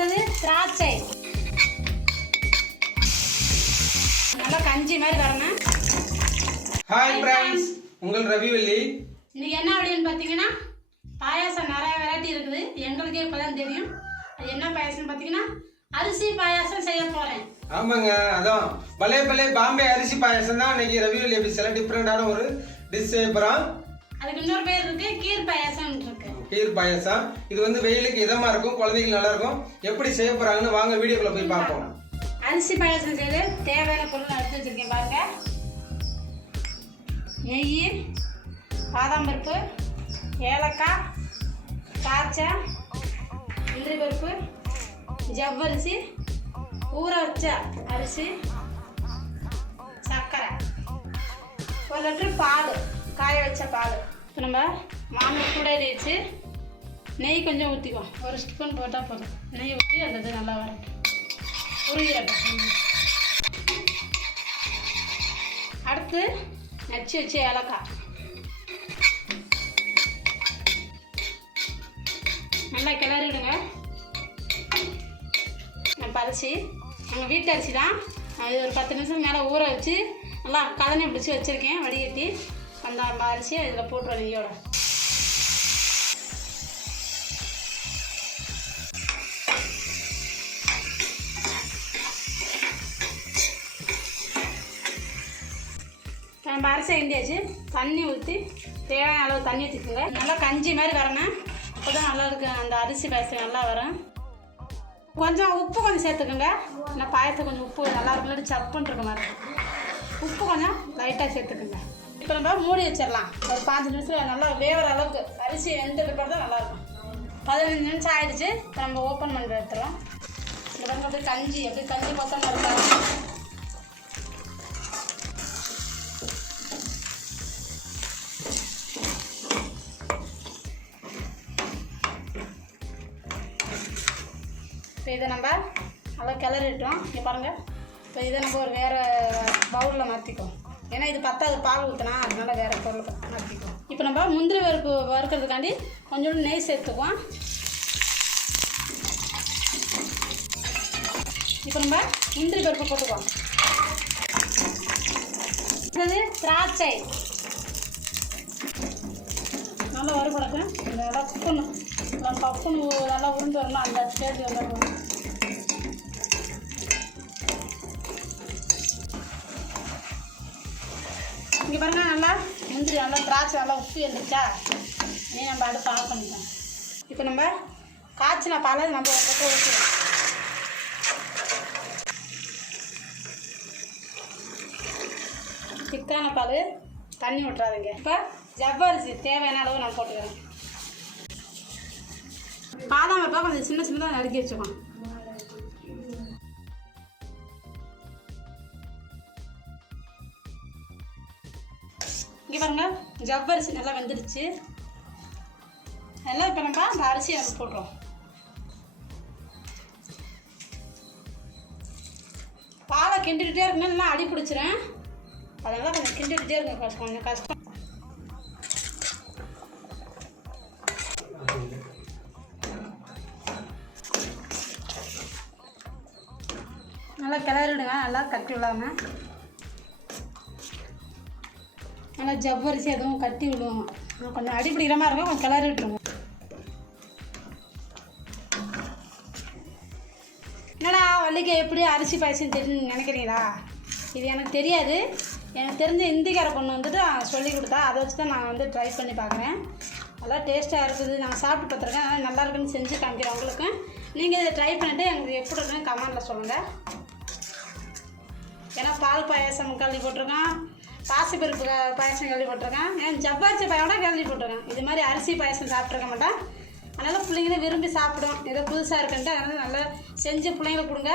திராட்சை நல்லா கஞ்சி மாதிரி வரணும். ஹாய் ஃப்ரெண்ட்ஸ், உங்கள் ரவிவல்லி. இன்னைக்கு என்ன அப்படின்னு பார்த்தீங்கன்னா பாயாசம் நிறைய வெரைட்டி இருக்குது. எங்களுக்கே இப்போதான் தெரியும். அது என்ன பாயாசம் பார்த்தீங்கன்னா அரிசி பாயாசம் செய்ய போறேன். ஆமாங்க, அதான் பலே பாம்பே அரிசி பாயாசம் தான் இன்னைக்கு ரவிவல்லி எபிசோட்ல டிஃபரெண்டான ஒரு டிஷ் செய்ய போறோம். அதுக்கு இன்னொரு பேர் இருக்கு, கீர் பாயாசம் இருக்கு. கீர் பாயாசம் இது வந்து வெயிலுக்கு இதமா இருக்கும், குழந்தைகளுக்கு நல்லா இருக்கும். எப்படி செய்ய போறாங்கன்னு வாங்க வீடியோக்குள்ள போய் பார்ப்போம். அரிசி பாயாசம் செய்ய தேவையான பொருள் எடுத்து வச்சிருக்கேன் பாருங்க. நெய், பாதாம் பருப்பு, ஏலக்காய், திராட்சை, முந்திரி பருப்பு, ஜவ்வரிசி, ஊற வச்ச அரிசி, சர்க்கரை, 1 லிட்டர் பால், காய வச்ச பால். இப்போ நம்ம மாவு கூட வச்சு நெய் கொஞ்சம் ஊற்றிக்குவோம். 1 ஸ்பூன் போட்டால் போதும். நெய் ஊற்றி அந்த இது நல்லா வரும், உருகிறட்டும். அடுத்து நச்சு வச்சு ஏலக்காய் நல்லா கிளறிடுங்க. நம்ம அரிசி எங்கள் வீட்டு அரிசி தான். இது ஒரு 10 நிமிஷம் மேலே ஊற வச்சு நல்லா கலனி பிடிச்சி வச்சுருக்கேன் வடிகட்டி. அந்த அரிசியை இதில் போட்டுருவோம் நெய்யோட. நம்ம அரிசி இண்டியாச்சு. தண்ணி ஊற்றி தேவையான அளவு தண்ணி ஊற்றிக்குங்க. நல்லா கஞ்சி மாதிரி வரணும். அப்போ தான் நல்லா இருக்கு, அந்த அரிசி பாயசம் நல்லா வரும். கொஞ்சம் உப்பு கொஞ்சம் சேர்த்துக்கோங்க. இல்லை பாயசம் கொஞ்சம் உப்பு நல்லா இருக்கும், இல்லாட்டி சப்புன்னு இருக்க மாதிரி. உப்பு கொஞ்சம் லைட்டாக சேர்த்துக்குங்க. இப்போ நம்ம மூடி வச்சிடலாம். ஒரு 5 நிமிஷத்தில் நல்லா வேகிற அளவுக்கு அரிசி வெந்துட்டு தான் நல்லாயிருக்கும். 15 நிமிஷம் ஆகிடுச்சு. இப்போ நம்ம ஓப்பன் பண்ணி எடுத்துருவோம். இப்போ வந்து கஞ்சி எப்படி கஞ்சி பக்கம் இருக்காங்க. இப்போ இதை நம்ம நல்லா கிளறிட்டோம். இங்கே பாருங்கள். இப்போ இதை நம்ம ஒரு வேறு பவுலில் மாற்றிக்குவோம். ஏன்னா இது 10 பால் ஊற்றினா அதனால வேறு பொருள் மாற்றிக்குவோம். இப்போ நம்ம முந்திரி பருப்பு வறுக்கிறதுக்காண்டி கொஞ்சோண்டு நெய் சேர்த்துக்குவோம். இப்போ நம்ம முந்திரி பருப்பு போட்டுக்குவோம். இது திராட்சை நல்லா வறுபடக்கும். நல்லா குக்கணும், நல்லா பப்புன்னு நல்லா உருண்டு வரணும். அந்த ஸ்டேஜ் வந்துடணும். இங்கே பாருங்க, நல்லா முந்திரி நல்லா திராட்சை நல்லா உப்பு வந்துருச்சா. நீ நம்ம அடுப்பு ஆஃப் பண்ணிக்கலாம். இப்போ நம்ம காய்ச்சின பாலை நம்ம பக்கம் ஊற்றிடுவோம். திக்கான பால், தண்ணி விட்டுறாதுங்க. இப்போ ஜவ்வரிசி தேவையான அளவு நான் போட்டுக்கிறேன். பாதாம் பருப்பா கொஞ்சம் சின்ன சின்னதாக நறுக்கி வச்சுக்கோங்க. இங்கே பாருங்க, ஜவ்வரிசி நல்லா வெந்துடுச்சு. எல்லாம் இப்போ நம்ம அந்த அரிசியை நம்ம போட்டுருவோம். பாலை கிண்டிக்கிட்டே இருக்கணும், இல்லைன்னா அடி பிடிச்சிரும். அதனால கொஞ்சம் கிண்டிக்கிட்டே இருங்க, கொஞ்சம் கஷ்டம். நல்லா கிளறிடுங்க, நல்லா கட்டி விடாமல். நல்லா ஜவ்வரிசி எதுவும் கட்டி விடுவோம். கொஞ்சம் அடிப்பிடிக்கிற மாதிரி இருக்கும், கொஞ்சம் கிளறி விட்டுருங்க. என்னடா வள்ளிக்கு எப்படி அரிசி பாயசம் தெரியுன்னு நினைக்கிறீங்களா? இது எனக்கு தெரியாது. எனக்கு தெரிஞ்ச இந்திக்கார பொண்ணு வந்துட்டு சொல்லி கொடுத்தா, அதை வச்சு தான் நான் வந்து ட்ரை பண்ணி பார்க்குறேன். நல்லா டேஸ்ட்டாக இருக்குது. நான் சாப்பிட்டு பார்த்துருக்கேன். அதனால் நல்லா இருக்குன்னு செஞ்சு காமிக்கிறேன் உங்களுக்கு. நீங்கள் இதை ட்ரை பண்ணிவிட்டு எனக்கு எப்படி இருக்குன்னு கமெண்டில் சொல்லுங்கள். ஏன்னா பால் பாயாசம் கேள்விப்பட்டிருக்கேன், பாசிப்பருப்பு பாயசம் கேள்விப்பட்டிருக்கேன், ஏன் ஜவ்வரிசி பாயோட கேள்விப்பட்டிருக்கேன். இது மாதிரி அரிசி பாயசம் சாப்பிட்ருக்க மாட்டேன். அதனால் பிள்ளைங்களும் விரும்பி சாப்பிடும். ஏதோ புதுசாக இருக்குன்ட்டு அதனால் நல்லா செஞ்சு பிள்ளைங்களுக்கு கொடுங்க.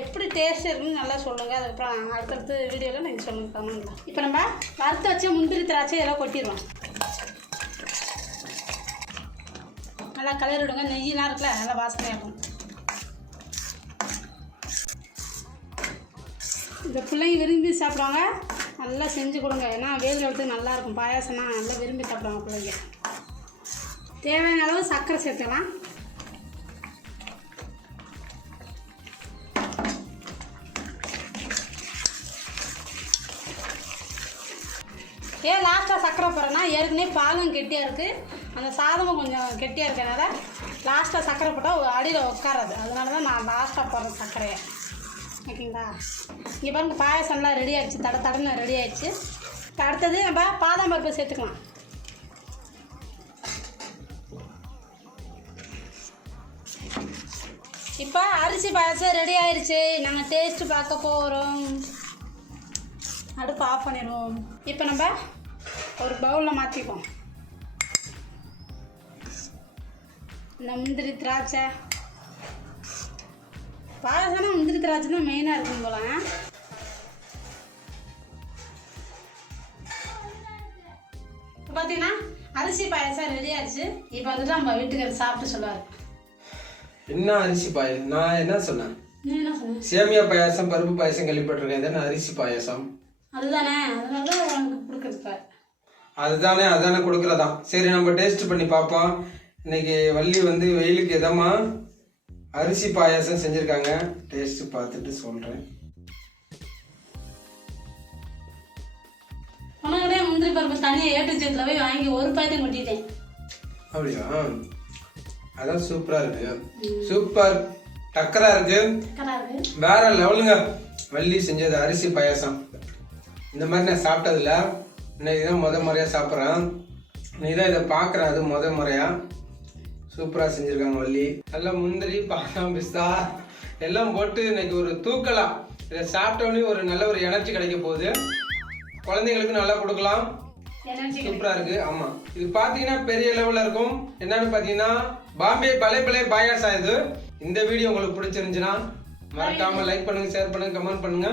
எப்படி டேஸ்ட் இருக்குன்னு நல்லா சொல்லுங்கள். அதுக்கப்புறம் அடுத்தடுத்து வீடியோவில் நீங்கள் சொல்லுங்கள் கமெண்ட்டில். இப்போ நம்ம வறுத்து வச்ச முந்திரி திராட்சை எல்லாம் கொட்டிடுவோம். நல்லா கலரி விடுங்க. நெய்யெலாம் இருக்குல்ல, நல்லா வாசனையாகும். இந்த பிள்ளைங்க விரும்பி சாப்பிடுவாங்க. நல்லா செஞ்சு கொடுங்க. ஏன்னா வேல் எடுத்து நல்லாயிருக்கும். பாயாசம்னா நல்லா விரும்பி சாப்பிடுவாங்க பிள்ளைங்க. தேவையான அளவு சர்க்கரை சேர்த்துக்கலாம். ஏன் லாஸ்ட்டாக சக்கரை போடுறேன்னா ஏற்கனவே பாலும் கெட்டியாக இருக்குது, அந்த சாதமும் கொஞ்சம் கெட்டியாக இருக்கிறதுனால லாஸ்ட்டாக சக்கரை போட்டால் அடியில் உட்காராது. அதனால தான் நான் லாஸ்ட்டாக போடுறேன் சர்க்கரையை. ஓகேங்களா? இங்கே பாருங்க பாயசம்லாம் ரெடி ஆகிடுச்சு, தடன்னு ரெடி ஆகிடுச்சு. அடுத்தது நம்ம பாதாம் பருப்பு சேர்த்துக்கலாம். இப்போ அரிசி பாயசம் ரெடி ஆயிடுச்சு. நாங்கள் டேஸ்ட்டு பார்க்க போகிறோம். அடுப்பு ஆஃப் பண்ணிடுவோம். இப்போ நம்ம ஒரு பவுலில் மாற்றிப்போம். இந்த முந்திரி திராட்சை பாயசம்னா முந்திரி திராட்சை தான் மெயினாக இருக்கும் போல. இப்போ பார்த்தீங்கன்னா அரிசி பாயசம் ரெடி ஆயிடுச்சு. இப்போ வந்துட்டு நம்ம வீட்டுக்கு சாப்பிட்டு சொல்லுவார். என்ன அரிசி பாயசம்? நான் என்ன சொன்னேன்? நீ என்ன சொன்ன? சேமியா பாயாசம், பருப்பு பாயாசம் கேள்விப்பட்டிருக்கேன். இதானே அரிசி பாயாசம்? அதுதானே, அதனால உனக்கு கொடுக்குறது. அதுதானே கொடுக்குறதா. சரி, நம்ம டேஸ்ட் பண்ணி பார்ப்போம். இன்னைக்கு வள்ளி வந்து வெயிலுக்கு எதமா அரிசி பாயாசம் செஞ்சுருக்காங்க. டேஸ்ட் பார்த்துட்டு சொல்கிறேன். உனக்கே முந்திரி பருப்பு தனியாக ஏட்டுச்சத்தில் போய் வாங்கி ஒரு பாயத்தை கொட்டிட்டேன். அப்படியா? அதான் சூப்பரா இருக்கு. சூப்பர் டக்கரா இருக்கு. வேற லெவலுங்க. வள்ளி செஞ்சது அரிசி பாயாசம். இந்த மாதிரி நான் சாப்பிட்டதில்ல. இன்னைக்கு தான் முறையா சாப்பிட்றேன். நீ தான் இதை பார்க்குறேன், அது முறையா சூப்பராக செஞ்சுருக்காங்க வள்ளி. நல்லா முந்திரி, பாதாம், பிஸ்தா எல்லாம் போட்டு இன்னைக்கு ஒரு தூக்கலாம். இதை சாப்பிட்டோன்னே ஒரு நல்ல ஒரு எனர்ஜி கிடைக்க போகுது. குழந்தைங்களுக்கு நல்லா கொடுக்கலாம். சூப்பரா இருக்கு. ஆமா, இது பாத்தீங்கன்னா பெரிய லெவல்ல இருக்கும். என்னன்னு பாத்தீங்கன்னா பாம்பே பழைய பாயாசம் இது. இந்த வீடியோ உங்களுக்கு பிடிச்சிருந்துச்சுன்னா மறக்காம லைக் பண்ணுங்க, ஷேர் பண்ணுங்க, கமெண்ட் பண்ணுங்க.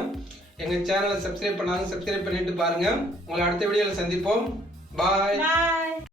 எங்க சேனலை சப்ஸ்கிரைப் பண்ணாங்க, சப்ஸ்கிரைப் பண்ணிட்டு பாருங்க. உங்களை அடுத்த வீடியோல சந்திப்போம். பாய்.